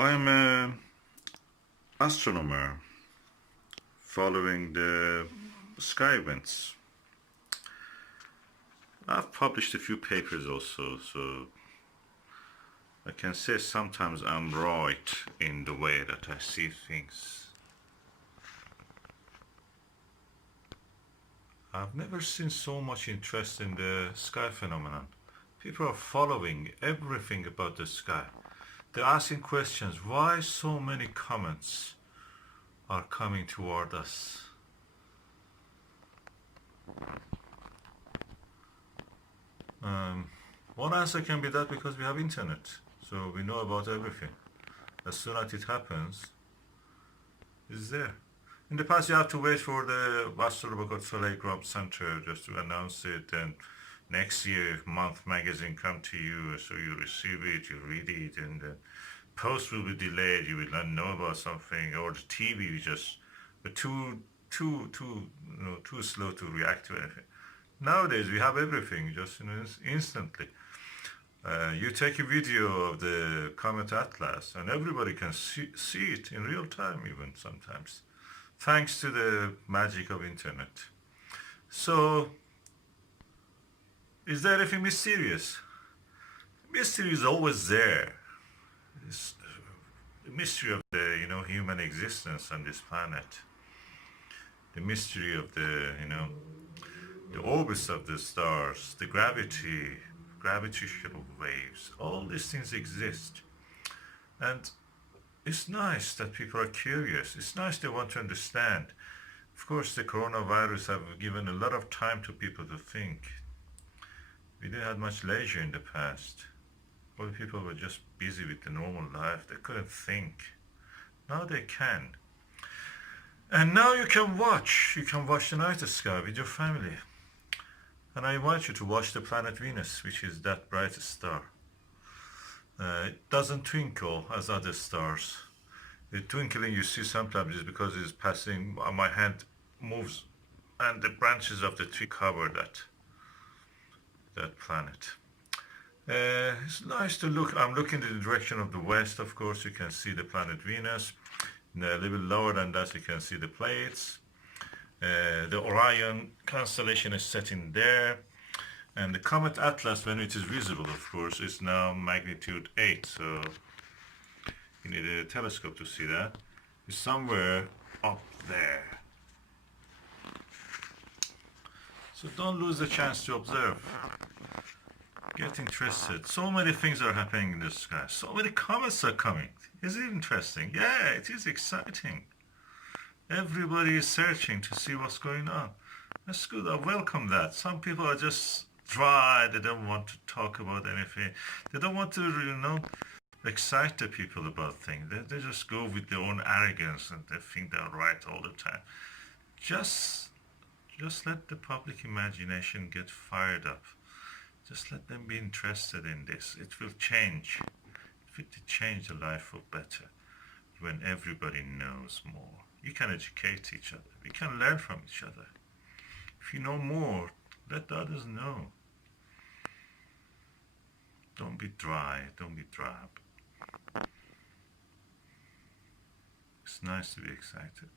I'm an astronomer following the sky events. I've published a few papers also, so I can say sometimes I'm right in the way that I see things. I've never seen so much interest in the sky phenomenon. People are following everything about the sky. They're asking questions. Why so many comments are coming toward us? One answer can be that because we have internet, so we know about everything. As soon as it happens, it's there. In the past, you have to wait for the Astrobiological Telegram Center just to announce it, and next year, month magazine come to you, so you receive it, you read it, and the post will be delayed. You will not know about something, or the TV just too slow to react to anything. Nowadays, we have everything just instantly. You take a video of the Comet Atlas, and everybody can see it in real time, even sometimes, thanks to the magic of internet. So, is there anything mysterious? Mystery is always there. It's the mystery of the human existence on this planet. The mystery of the orbits of the stars, the gravitational waves. All these things exist, and it's nice that people are curious. It's nice they want to understand. Of course, the coronavirus have given a lot of time to people to think. We didn't have much leisure in the past. All the people were just busy with the normal life. They couldn't think. Now they can. And now you can watch. You can watch the night sky with your family. And I invite you to watch the planet Venus, which is that bright star. It doesn't twinkle as other stars. The twinkling you see sometimes is because it's passing, my hand moves, and the branches of the tree cover that planet. It's nice to look. I'm looking in the direction of the west, of course. You can see the planet Venus. A little lower than that, you can see the plates. The Orion constellation is set in there. And the Comet Atlas, when it is visible, of course, is now magnitude 8. So you need a telescope to see that. It's somewhere up there. So don't lose the chance to observe. Get interested. So many things are happening in the sky. So many comets are coming. Is it interesting? Yeah, it is exciting. Everybody is searching to see what's going on. That's good. I welcome that. Some people are just dry. They don't want to talk about anything. They don't want to, excite the people about things. They just go with their own arrogance and they think they're right all the time. Just let the public imagination get fired up. Just let them be interested in this. It will change. It will change the life for better when everybody knows more. You can educate each other. We can learn from each other. If you know more, let the others know. Don't be dry. Don't be drab. It's nice to be excited.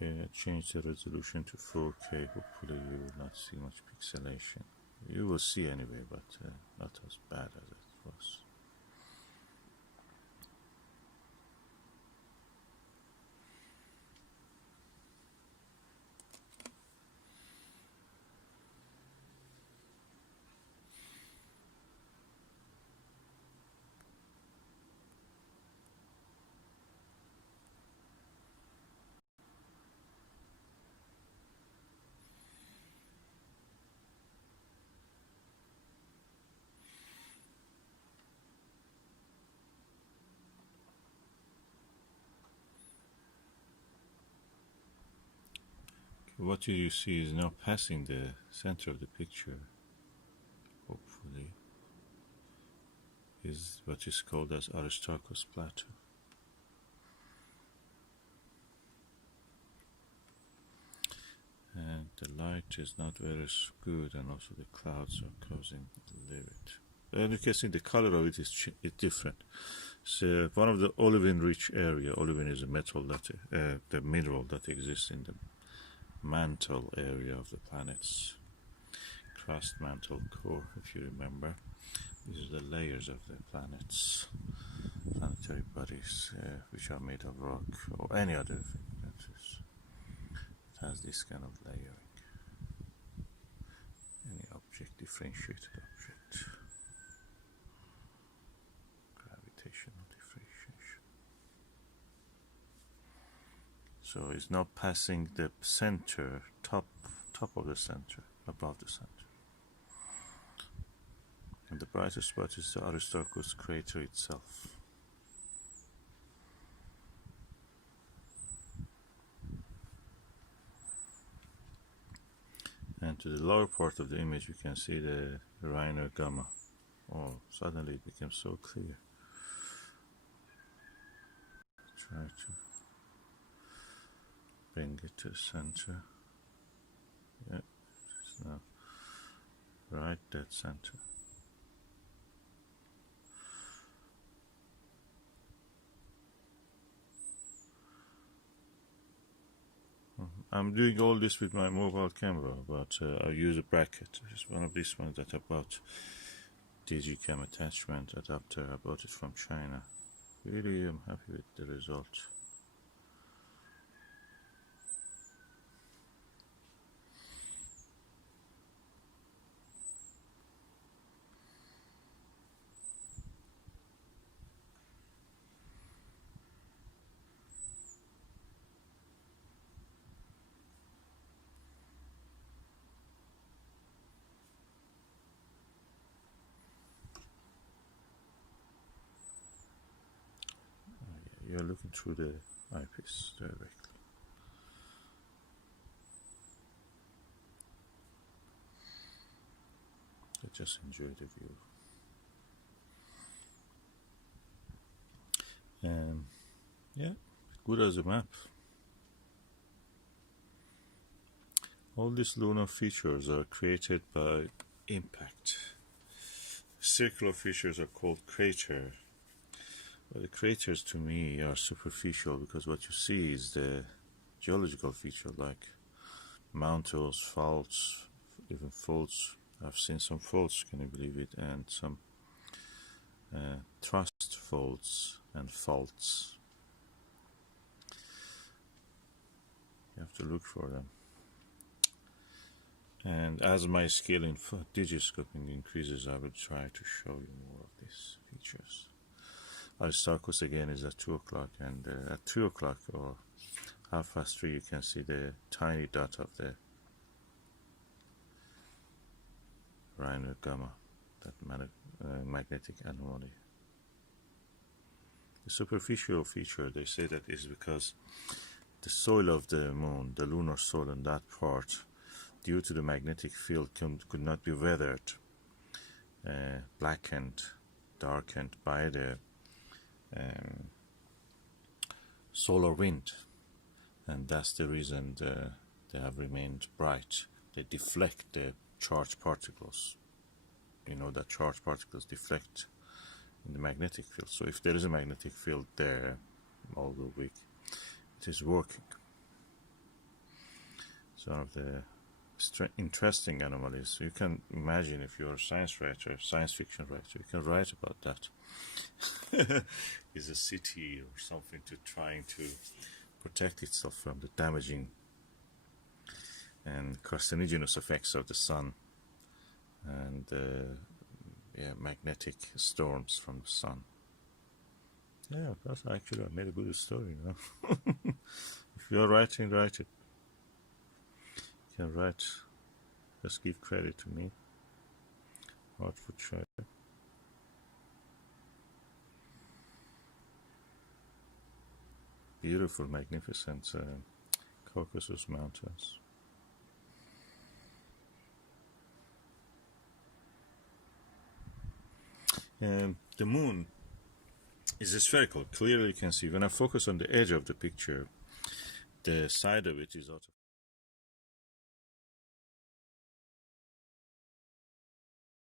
Okay, I changed the resolution to 4K. Hopefully you will not see much pixelation. You will see anyway, but not as bad as it was. What you see is now passing the center of the picture, hopefully, is what is called as Aristarchus Plateau. And the light is not very good, and also the clouds are causing a little bit. And you can see the color of it is different. So one of the olivine-rich area. Olivine is a metal that the mineral that exists in the mantle area of the planet's crust, mantle, core, if you remember. These are the layers of the planet's planetary bodies, which are made of rock or any other thing that has this kind of layering. Any object, differentiated object, gravitational differentiation. So it's now passing the center, top of the center, above the center. And the brightest spot is the Aristarchus crater itself. And to the lower part of the image, you can see the Reiner Gamma. Oh, suddenly it became so clear. Try to bring it to the center. Yeah, it's now right dead center. I'm doing all this with my mobile camera, but I use a bracket. It's one of these ones that I bought, Digicam attachment adapter. I bought it from China. Really, I'm happy with the result. You're looking through the eyepiece directly. I just enjoy the view. Yeah, good as a map. All these lunar features are created by impact. Circular features are called crater. Well, the craters to me are superficial because what you see is the geological feature like mountains, faults, even faults. I've seen some faults, can you believe it, and some thrust faults and faults. You have to look for them. And as my skill in digiscoping increases, I will try to show you more of these features. Aristarchus again is at 2 o'clock, and at 3 o'clock or 3:30 you can see the tiny dot of the Reiner Gamma, that magnetic anomaly. The superficial feature, they say that is because the soil of the moon, the lunar soil in that part, due to the magnetic field, could not be weathered, blackened, darkened by the solar wind, and that's the reason they have remained bright. They deflect the charged particles. You know that charged particles deflect in the magnetic field. So if there is a magnetic field there, although weak, it is working. It's one of the interesting anomalies. You can imagine if you're a science writer, science fiction writer, you can write about that. Is a city or something trying to protect itself from the damaging and carcinogenous effects of the sun and magnetic storms from the sun. Yeah, that's actually I made a good story, you know. If you're writing, write it. You can write. Just give credit to me. Hartford Shire. Beautiful, magnificent Caucasus Mountains. The moon is spherical. Clearly you can see when I focus on the edge of the picture, the side of it is out of